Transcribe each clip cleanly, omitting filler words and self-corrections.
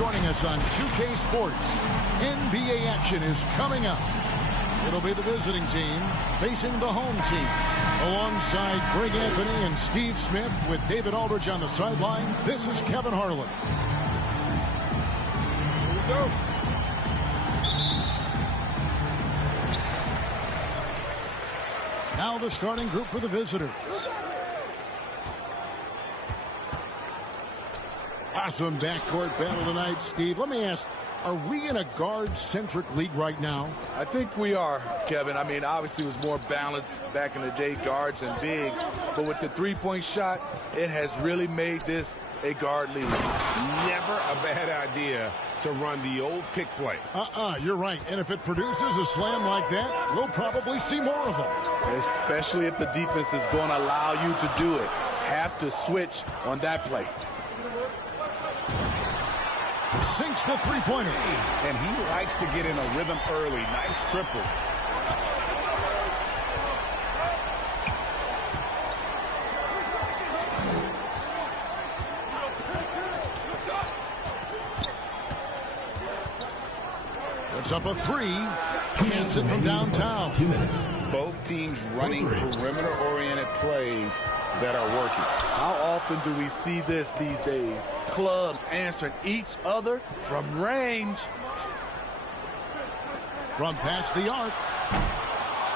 joining us on 2K Sports, NBA action is coming up. It'll be the visiting team facing the home team. Alongside Greg Anthony and Steve Smith with David Aldridge on the sideline, this is Kevin Harlan. Here we go. Now the starting group for the visitors. Awesome backcourt battle tonight, Steve. Let me ask, are we in a guard-centric league right now? I think we are, Kevin. I mean, obviously it was more balanced back in the day, guards and bigs. But with the three-point shot, it has really made this a guard league. Never a bad idea to run the old pick play. You're right. And if it produces a slam like that, we'll probably see more of them. Especially if the defense is going to allow you to do it. Have to switch on that play. Sinks the three-pointer. And he likes to get in a rhythm early. Nice triple. It's up a three. Hits it from downtown. 2 minutes. Both teams running perimeter-oriented plays that are working. How often do we see this these days? Clubs answering each other from range. From past the arc.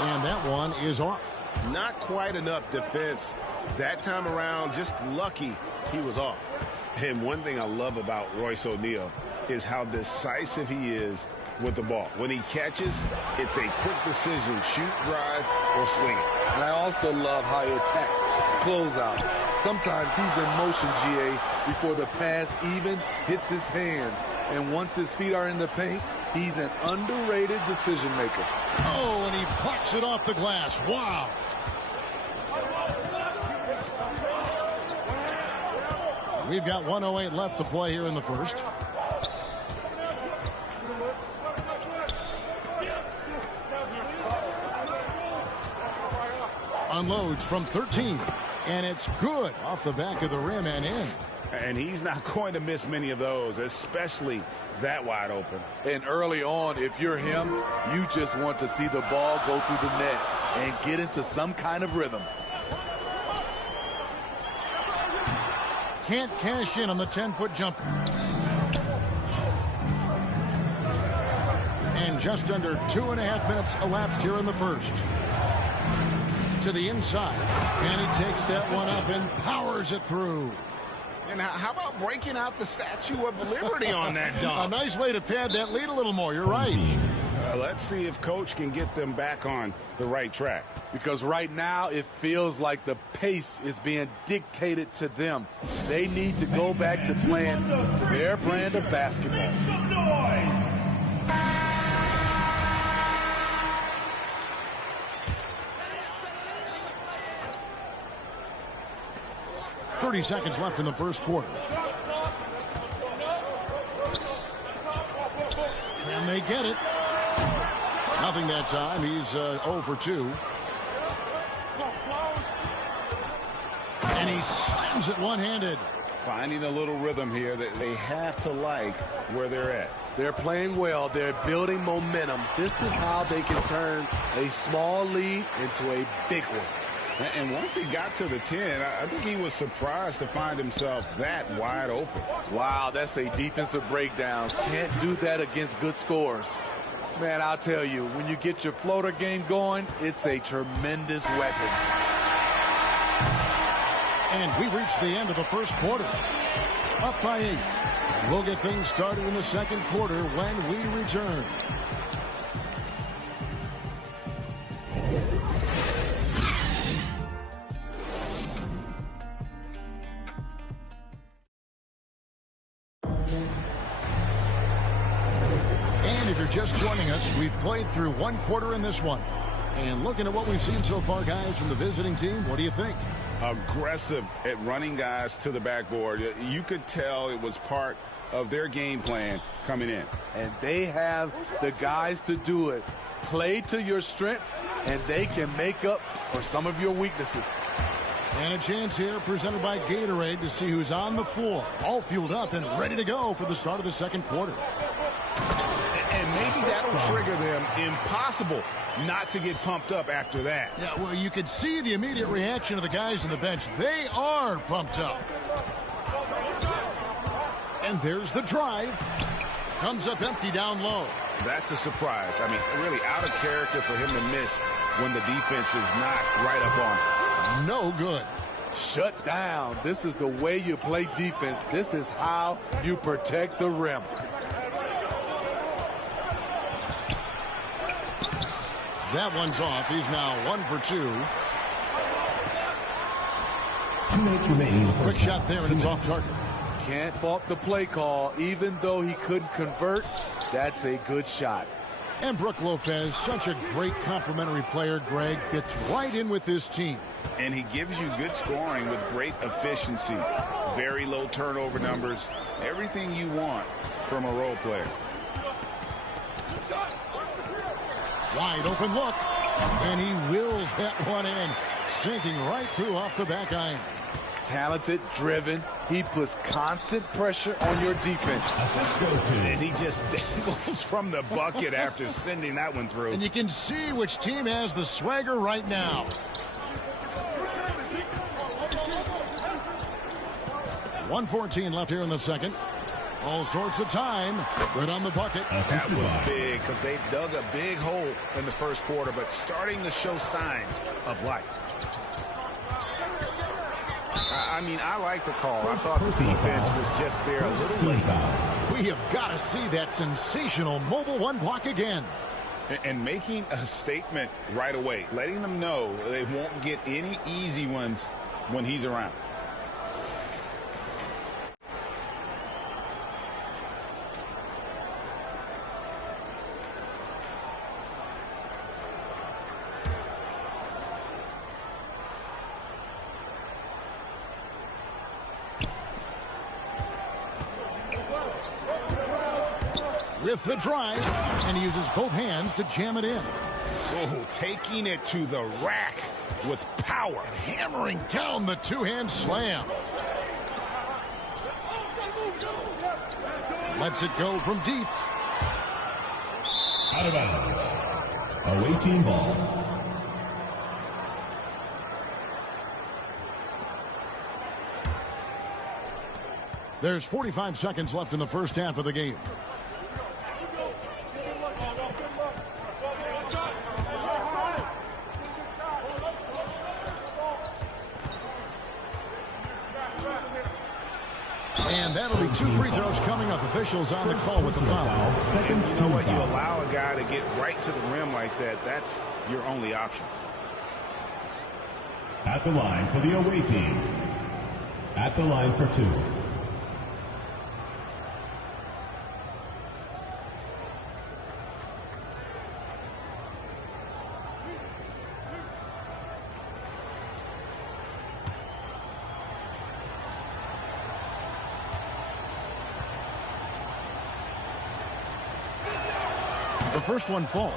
And that one is off. Not quite enough defense that time around. Just lucky he was off. And one thing I love about Royce O'Neal is how decisive he is with the ball. When he catches, it's a quick decision, shoot, drive, or swing it. And I also love how he attacks closeouts. Sometimes he's in motion, GA, before the pass even hits his hands. And once his feet are in the paint, he's an underrated decision maker. Oh, and he plucks it off the glass. Wow. We've got 1:08 left to play here in the first. Unloads from 13, and it's good off the back of the rim and in. And he's not going to miss many of those, especially that wide open. And early on, if you're him, you just want to see the ball go through the net and get into some kind of rhythm. Can't cash in on the 10-foot jumper. And just under 2.5 minutes elapsed here in the first. To the inside, and he takes that one up and powers it through. And how about breaking out the Statue of Liberty on that dunk? A nice way to pad that lead a little more. You're right. Let's see if Coach can get them back on the right track. Because right now it feels like the pace is being dictated to them. They need to go back to playing their brand of basketball. Make some noise. 30 seconds left in the first quarter. Can they get it? Nothing that time. He's 0 for 2. And he slams it one-handed. Finding a little rhythm here that they have to like where they're at. They're playing well. They're building momentum. This is how they can turn a small lead into a big one. And once he got to the 10, I think he was surprised to find himself that wide open. Wow, that's a defensive breakdown. Can't do that against good scores. Man, I'll tell you, when you get your floater game going, it's a tremendous weapon. And we reached the end of the first quarter. Up by 8. We'll get things started in the second quarter when we return. And if you're just joining us, we've played through one quarter in this one. And looking at what we've seen so far, guys, from the visiting team, what do you think? Aggressive at running guys to the backboard. You could tell it was part of their game plan coming in. And they have the guys to do it. Play to your strengths, and they can make up for some of your weaknesses. And a chance here presented by Gatorade to see who's on the floor. All fueled up and ready to go for the start of the second quarter. And maybe that'll trigger them. Impossible not to get pumped up after that. Yeah, well, you could see the immediate reaction of the guys on the bench. They are pumped up. And there's the drive. Comes up empty down low. That's a surprise. I mean, really out of character for him to miss when the defense is not right up on him. No good. Shut down. This is the way you play defense. This is how you protect the rim. That one's off. He's now 1 for 2. 2 minutes remaining. Quick shot there, and it's off target. Can't fault the play call. Even though he couldn't convert, that's a good shot. And Brook Lopez, such a great complimentary player, Greg, fits right in with this team. And he gives you good scoring with great efficiency. Very low turnover numbers. Everything you want from a role player. Wide open look. And he wills that one in. Sinking right through off the back iron. Talented, driven. He puts constant pressure on your defense. And he just dangles from the bucket after sending that one through. And you can see which team has the swagger right now. 1:14 left here in the second. All sorts of time. Good on the bucket. That was big because they dug a big hole in the first quarter, but starting to show signs of life. I mean, I like the call. I thought the defense was just there a little late. We have got to see that sensational mobile one block again. And making a statement right away, letting them know they won't get any easy ones when he's around. With the drive, and he uses both hands to jam it in. Oh, taking it to the rack with power. And hammering down the two-hand slam. Lets it go from deep. Out of bounds. Away team ball. There's 45 seconds left in the first half of the game. And that'll be 2 free throws coming up. Officials on the call with the foul. And you know what? You allow a guy to get right to the rim like that. That's your only option. At the line for the away team. At the line for 2. The first one falls.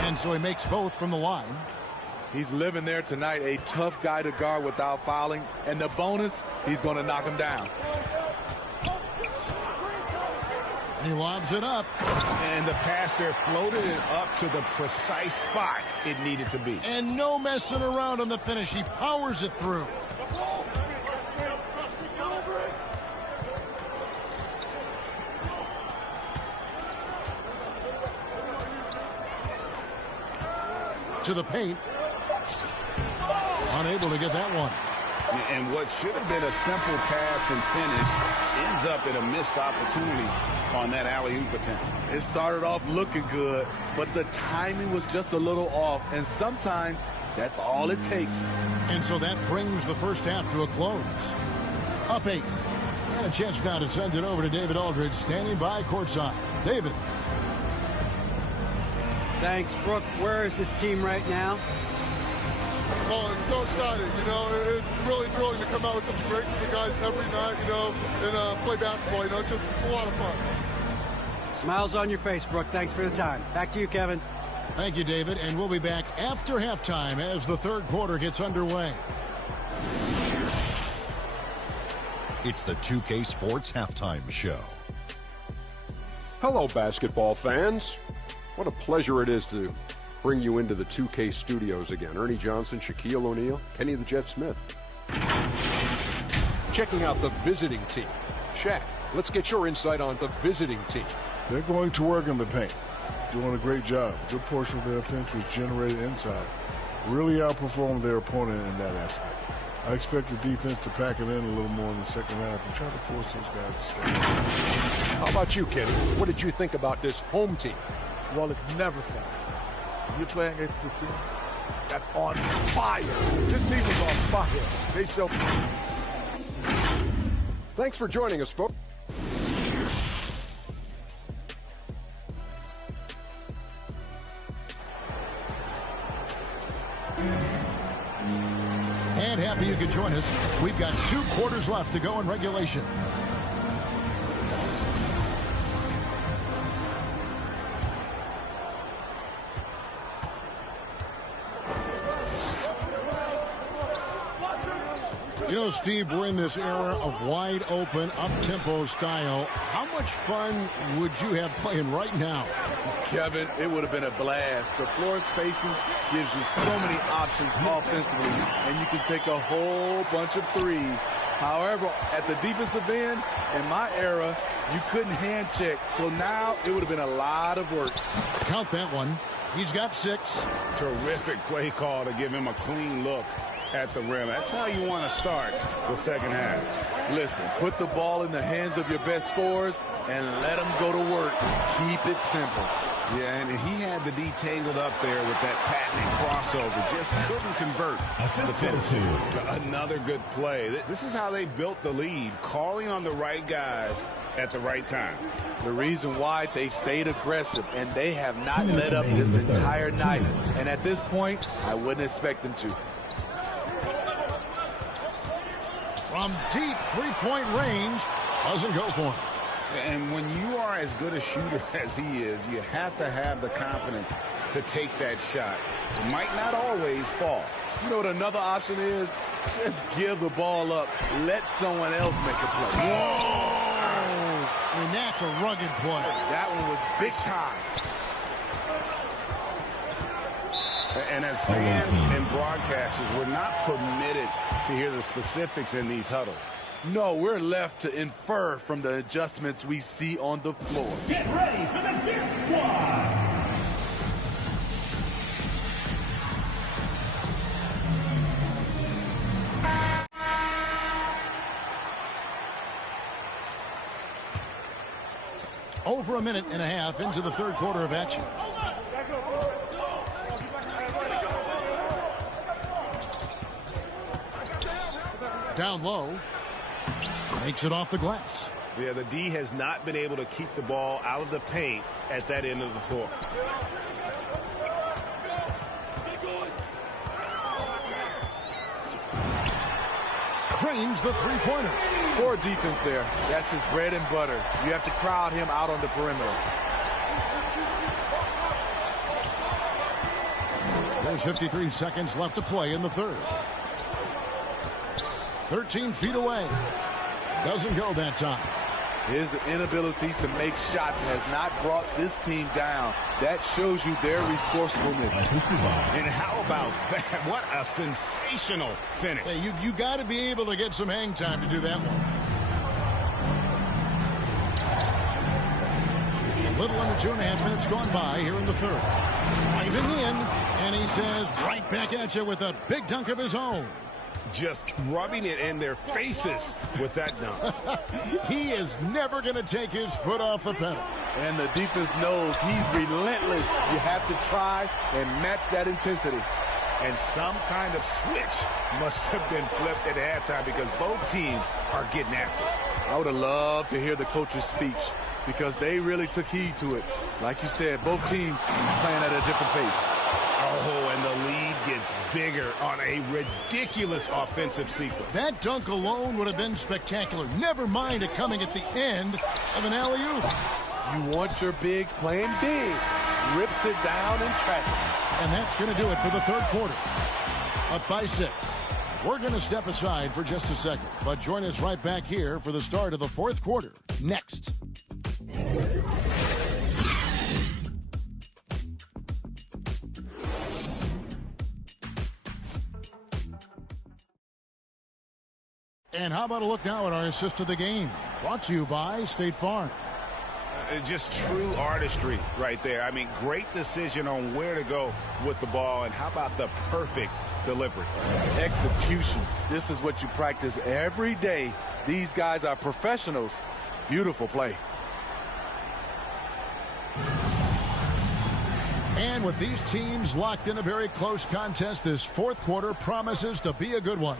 And so he makes both from the line. He's living there tonight, a tough guy to guard without fouling. And the bonus, he's going to knock him down. He lobs it up. And the pass there floated it up to the precise spot it needed to be. And no messing around on the finish. He powers it through. To the paint. Unable to get that one. And what should have been a simple pass and finish ends up in a missed opportunity on that alley-oop attempt. It started off looking good, but the timing was just a little off, and sometimes that's all it takes. And so that brings the first half to a close. Up 8. And a chance now to send it over to David Aldridge, standing by courtside. David. Thanks, Brooke. Where is this team right now? Oh, it's so exciting. You know, it's really thrilling to come out with such a great group of guys every night, you know, and play basketball. You know, it's a lot of fun. Smiles on your face, Brooke. Thanks for the time. Back to you, Kevin. Thank you, David. And we'll be back after halftime as the third quarter gets underway. It's the 2K Sports Halftime Show. Hello, basketball fans. What a pleasure it is to bring you into the 2K studios again. Ernie Johnson, Shaquille O'Neal, Kenny the Jet Smith. Checking out the visiting team. Shaq, let's get your insight on the visiting team. They're going to work in the paint. Doing a great job. A good portion of their offense was generated inside. Really outperformed their opponent in that aspect. I expect the defense to pack it in a little more in the second half and try to force those guys to stay inside. How about you, Kenny? What did you think about this home team? Well, it's never fun. You're playing against the team that's on fire. This team is on fire. They show. Thanks for joining us, folks. And happy you could join us. We've got 2 quarters left to go in regulation. You know, Steve, we're in this era of wide open, up-tempo style. How much fun would you have playing right now? Kevin, it would have been a blast. The floor spacing gives you so many options offensively, and you can take a whole bunch of threes. However, at the defensive end, in my era, you couldn't hand check. So now it would have been a lot of work. Count that one. He's got 6. Terrific play call to give him a clean look at the rim. That's how you want to start the second half. Listen, put the ball in the hands of your best scorers and let them go to work. Keep it simple. Yeah, and he had the D tangled up there with that patented crossover. Just couldn't convert. Assist for 2. Another good play. This is how they built the lead, calling on the right guys at the right time. The reason why they stayed aggressive, and they have not let up this entire night. And at this point, I wouldn't expect them to. From deep three-point range, doesn't go for him. And when you are as good a shooter as he is, you have to have the confidence to take that shot. It might not always fall. You know what another option is? Just give the ball up. Let someone else make a play. Whoa! And that's a rugged play. That one was big time. And as fans and broadcasters, we're not permitted to hear the specifics in these huddles. No, we're left to infer from the adjustments we see on the floor. Get ready for the Dip Squad. Over a minute and a half into the third quarter of action. Down low. Makes it off the glass. Yeah, the D has not been able to keep the ball out of the paint at that end of the floor. Cranes the three-pointer. Poor defense there. That's his bread and butter. You have to crowd him out on the perimeter. There's 53 seconds left to play in the third. 13 feet away. Doesn't go that time. His inability to make shots has not brought this team down. That shows you their resourcefulness. And how about that? What a sensational finish. Hey, you got to be able to get some hang time to do that one. A little under 2.5 minutes gone by here in the third. Driving in, and he says right back at you with a big dunk of his own. Just rubbing it in their faces with that dunk. He is never going to take his foot off the pedal. And the defense knows he's relentless. You have to try and match that intensity. And some kind of switch must have been flipped at halftime because both teams are getting after it. I would have loved to hear the coach's speech. because they really took heed to it. Like you said, both teams playing at a different pace. Oh, and the lead gets bigger on a ridiculous offensive sequence. That dunk alone would have been spectacular. Never mind it coming at the end of an alley-oop. You want your bigs playing big. Rips it down and trashes it. And that's going to do it for the third quarter. Up by 6. We're going to step aside for just a second, but join us right back here for the start of the fourth quarter. Next. And how about a look now at our assist of the game? Brought to you by State Farm. Just true artistry right there. I mean, great decision on where to go with the ball, and how about the perfect delivery? Execution. This is what you practice every day. These guys are professionals. Beautiful play. And with these teams locked in a very close contest, this fourth quarter promises to be a good one.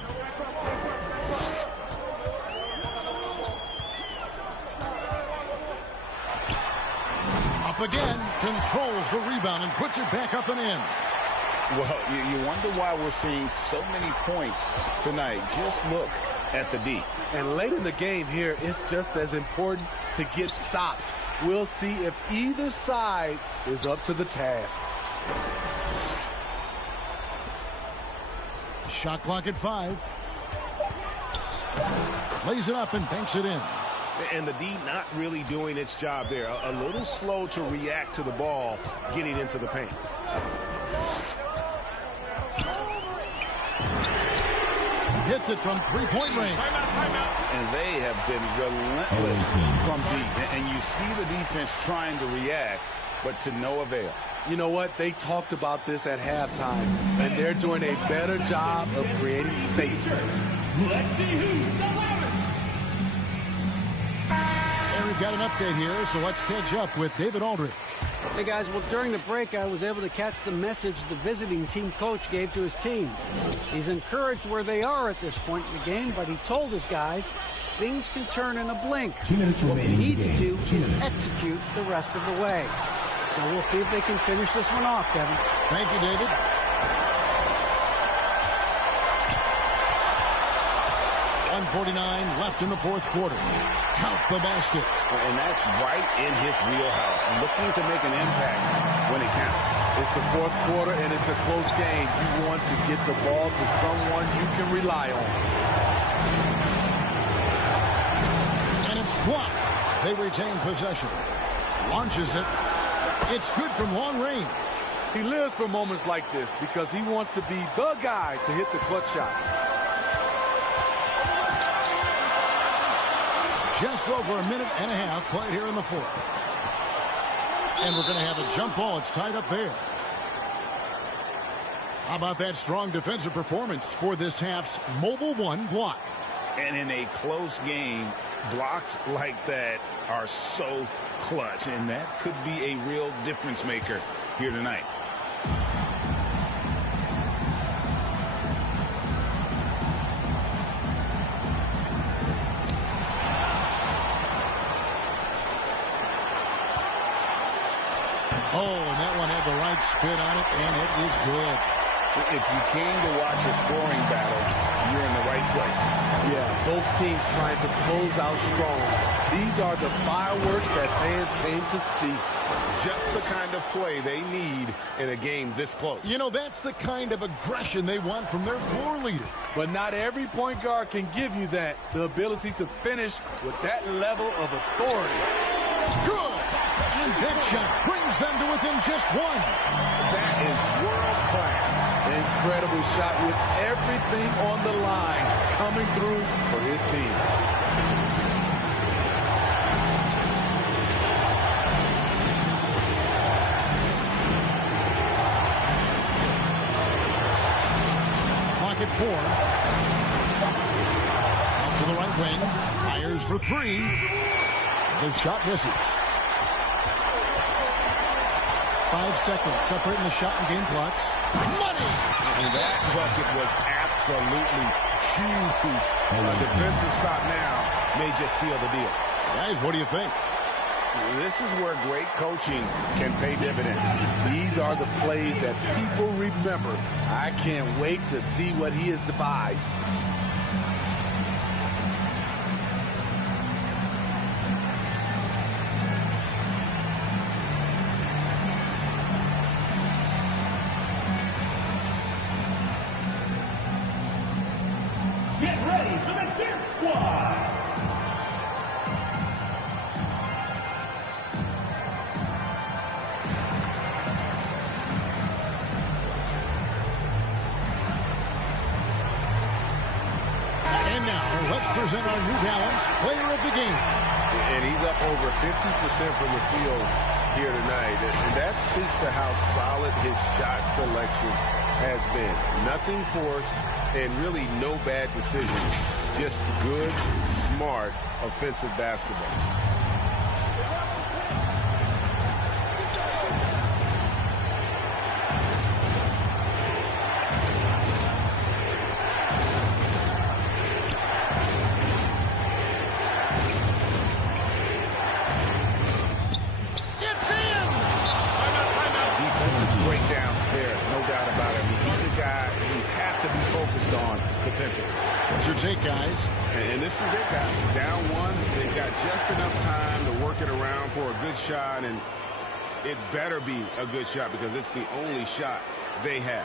Again, controls the rebound and puts it back up and in. Well, you wonder why we're seeing so many points tonight. Just look at the D. And late in the game here, it's just as important to get stops. We'll see if either side is up to the task. Shot clock at 5. Lays it up and banks it in. And the D not really doing its job there. A little slow to react to the ball getting into the paint. Hits it from three-point range. And they have been relentless from deep. And you see the defense trying to react, but to no avail. You know what? They talked about this at halftime, and they're doing a better job of creating space. Let's see who's the loudest. And we've got an update here, so let's catch up with David Aldridge. Hey, guys, well, during the break, I was able to catch the message the visiting team coach gave to his team. He's encouraged where they are at this point in the game, but he told his guys things can turn in a blink. 2 minutes What we remaining. need to do is execute the rest of the way. So we'll see if they can finish this one off, Kevin. Thank you, David. 1:49 left in the fourth quarter. Count the basket. And that's right in his wheelhouse. Looking to make an impact when it counts. It's the fourth quarter, and it's a close game. You want to get the ball to someone you can rely on. And it's blocked. They retain possession. Launches it. It's good from long range. He lives for moments like this because he wants to be the guy to hit the clutch shot. Just over a minute and a half played here in the fourth. And we're going to have a jump ball. It's tied up there. How about that strong defensive performance for this half's Mobile One block? And in a close game, blocks like that are so clutch. And that could be a real difference maker here tonight. Oh, and that one had the right spin on it, and it is good. If you came to watch a scoring battle, you're in the right place. Yeah, both teams trying to close out strong. These are the fireworks that fans came to see. Just the kind of play they need in a game this close. You know, that's the kind of aggression they want from their floor leader. But not every point guard can give you that, the ability to finish with that level of authority. Good! And that shot brings them to within just one. That is world class. Incredible shot with everything on the line coming through for his team. Clock at 4. Out to the right wing. Fires for 3. The shot misses. 5 seconds separating the shot and game clocks. Money! And that bucket was absolutely huge. A defensive stop now may just seal the deal. Guys, what do you think? This is where great coaching can pay dividends. These are the plays that people remember. I can't wait to see what he has devised. Get ready for the dance squad. And now, let's present our New Balance Player of the Game. And he's up over 50% from the field here tonight. And that speaks to how solid his shot selection has been. Nothing forced and really no bad decisions. Just good, smart, offensive basketball. Breakdown there, no doubt about it. He's a guy you have to be focused on defensively. What's your take, guys? And this is it, guys. Down one, they've got just enough time to work it around for a good shot, and it better be a good shot because it's the only shot they have.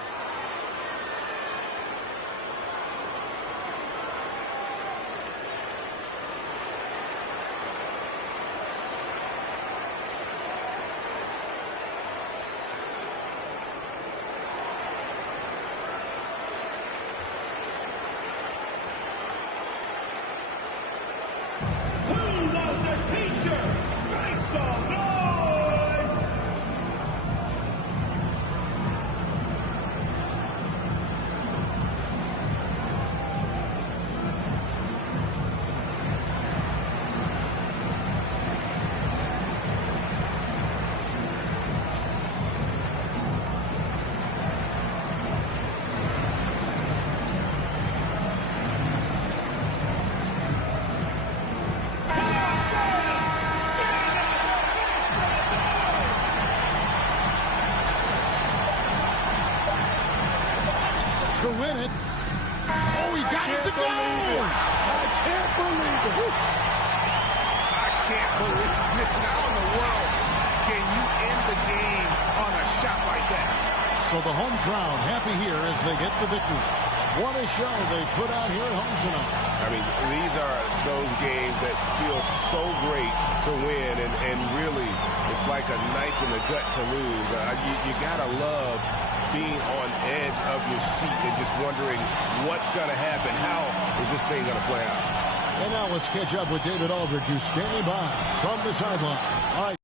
To win it. Oh, he got it to go! I can't believe it. I can't believe it. How in the world can you end the game on a shot like that? So the home crowd happy here as they get the victory. What a show they put out here at home tonight. I mean, these are those games that feel so great to win, and really, it's like a knife in the gut to lose. You gotta love being on edge of your seat and just wondering what's going to happen. How is this thing going to play out? And now let's catch up with David Aldridge, who's standing by from the sideline. All right.